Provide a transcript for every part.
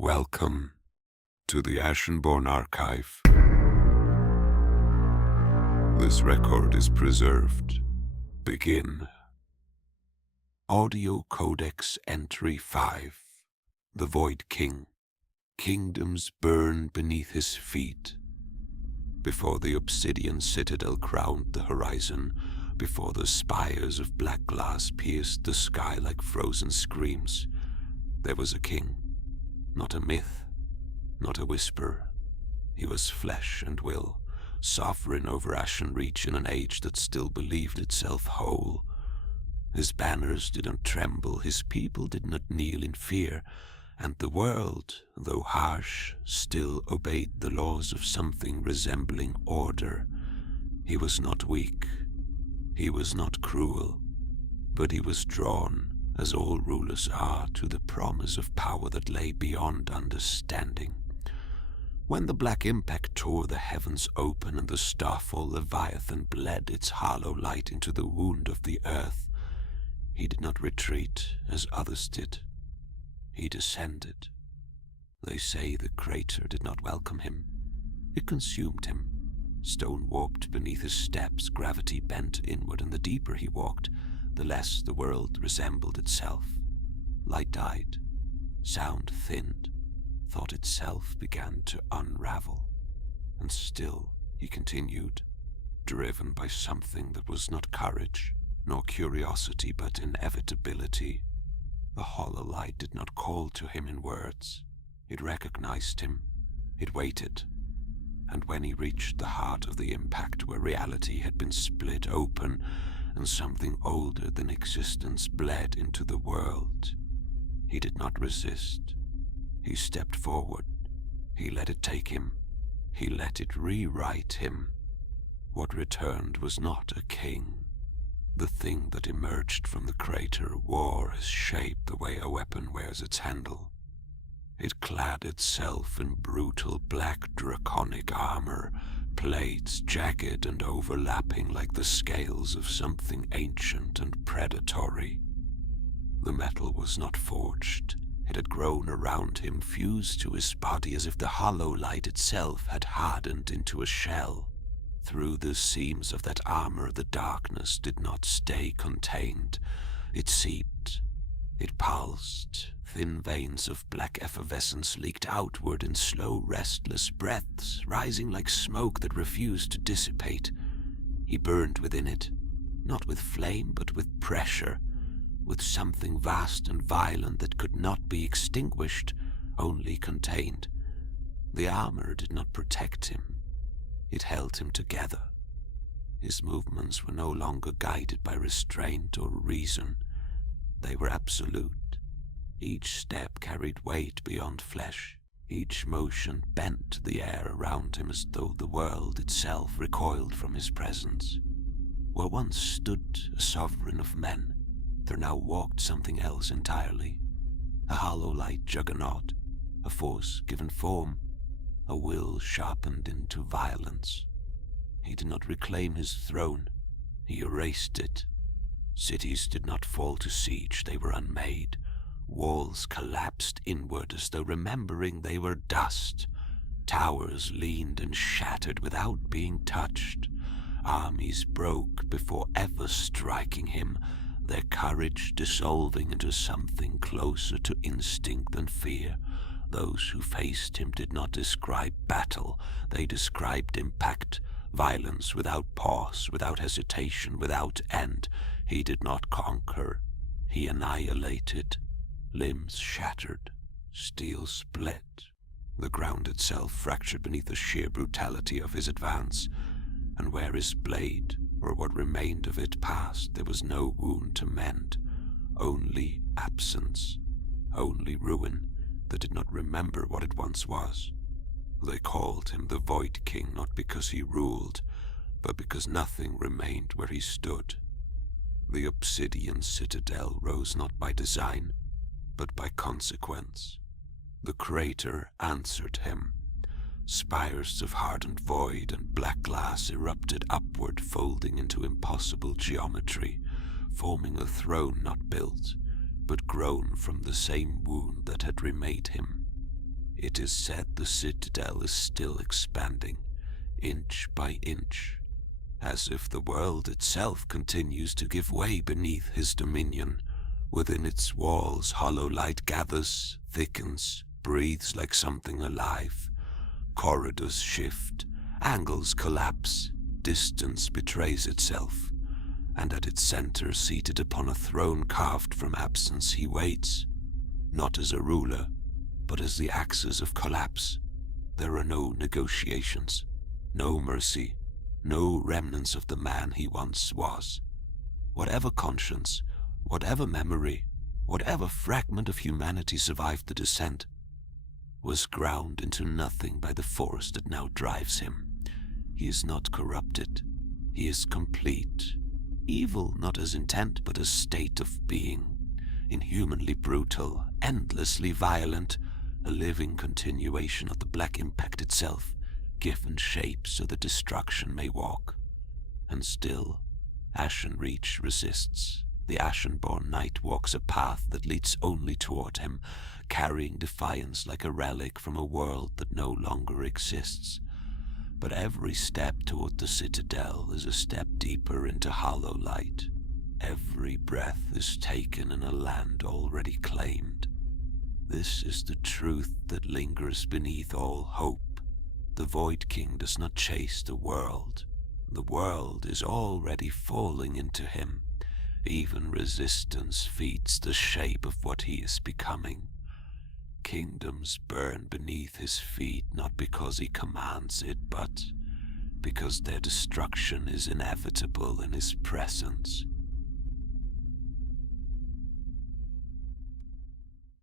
Welcome to the Ashenborne Archive. This record is preserved. Begin. Audio Codex Entry 5. The VoidKing. Kingdoms burn beneath his feet. Before the Obsidian Citadel crowned the horizon, before the spires of black glass pierced the sky like frozen screams, there was a king. Not a myth, not a whisper. He was flesh and will, sovereign over Ashenreach in an age that still believed itself whole. His banners did not tremble, his people did not kneel in fear, and the world, though harsh, still obeyed the laws of something resembling order. He was not weak, he was not cruel, but he was drawn, as all rulers are, to the promise of power that lay beyond understanding. When the black impact tore the heavens open and the starfall Leviathan bled its Hollowlight into the wound of the earth, he did not retreat as others did. He descended. They say the crater did not welcome him. It consumed him. Stone warped beneath his steps, gravity bent inward, and the deeper he walked, the less the world resembled itself. Light died, sound thinned, thought itself began to unravel. And still he continued, driven by something that was not courage, nor curiosity, but inevitability. The Hollowlight did not call to him in words. It recognized him. It waited. And when he reached the heart of the impact where reality had been split open, and something older than existence bled into the world, he did not resist. He stepped forward. He let it take him. He let it rewrite him. What returned was not a king. The thing that emerged from the crater wore his shape the way a weapon wears its handle. It clad itself in brutal black draconic armor, plates jagged and overlapping like the scales of something ancient and predatory. The metal was not forged. It had grown around him, fused to his body as if the Hollowlight itself had hardened into a shell. Through the seams of that armor, the darkness did not stay contained. It seeped. It pulsed. Thin veins of black effervescence leaked outward in slow, restless breaths, rising like smoke that refused to dissipate. He burned within it, not with flame, but with pressure, with something vast and violent that could not be extinguished, only contained. The armor did not protect him. It held him together. His movements were no longer guided by restraint or reason. They were absolute. Each step carried weight beyond flesh. Each motion bent the air around him as though the world itself recoiled from his presence. Where once stood a sovereign of men, there now walked something else entirely. A Hollowlight juggernaut, a force given form, a will sharpened into violence. He did not reclaim his throne, he erased it. Cities did not fall to siege, they were unmade. Walls collapsed inward as though remembering they were dust. Towers leaned and shattered without being touched. Armies broke before ever striking him, their courage dissolving into something closer to instinct than fear. Those who faced him did not describe battle, they described impact, violence without pause, without hesitation, without end. He did not conquer, he annihilated. Limbs shattered, steel split. The ground itself fractured beneath the sheer brutality of his advance, and where his blade, or what remained of it, passed, there was no wound to mend, only absence, only ruin that did not remember what it once was. They called him the VoidKing not because he ruled, but because nothing remained where he stood. The Obsidian Citadel rose not by design, but by consequence. The crater answered him. Spires of hardened void and black glass erupted upward, folding into impossible geometry, forming a throne not built, but grown from the same wound that had remade him. It is said the Citadel is still expanding, inch by inch, as if the world itself continues to give way beneath his dominion. Within its walls, Hollowlight gathers, thickens, breathes like something alive. Corridors shift, angles collapse, distance betrays itself, and at its center, seated upon a throne carved from absence, he waits, not as a ruler, but as the axis of collapse. There are no negotiations, no mercy, no remnants of the man he once was. Whatever conscience, whatever memory, whatever fragment of humanity survived the descent, was ground into nothing by the force that now drives him. He is not corrupted. He is complete. Evil not as intent, but as state of being. Inhumanly brutal, endlessly violent, a living continuation of the Black Impact itself, given shape so that destruction may walk. And still, Ashenreach resists. The Ashenborne Knight walks a path that leads only toward him, carrying defiance like a relic from a world that no longer exists. But every step toward the Citadel is a step deeper into Hollowlight. Every breath is taken in a land already claimed. This is the truth that lingers beneath all hope. The VoidKing does not chase the world. The world is already falling into him. Even resistance feeds the shape of what he is becoming. Kingdoms burn beneath his feet not because he commands it, but because their destruction is inevitable in his presence.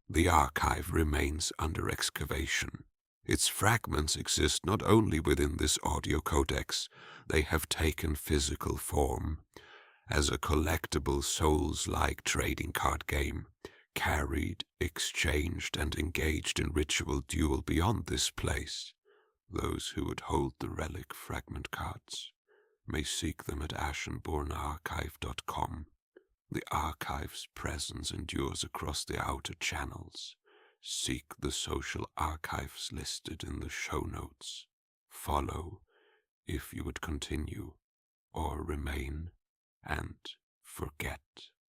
The archive remains under excavation. Its fragments exist not only within this audio codex, they have taken physical form as a collectible Souls-like trading card game, carried, exchanged, and engaged in ritual duel beyond this place. Those who would hold the relic fragment cards may seek them at ashenbornearchive.com. The archive's presence endures across the outer channels. Seek the social archives listed in the show notes. Follow if you would continue, or remain and forget.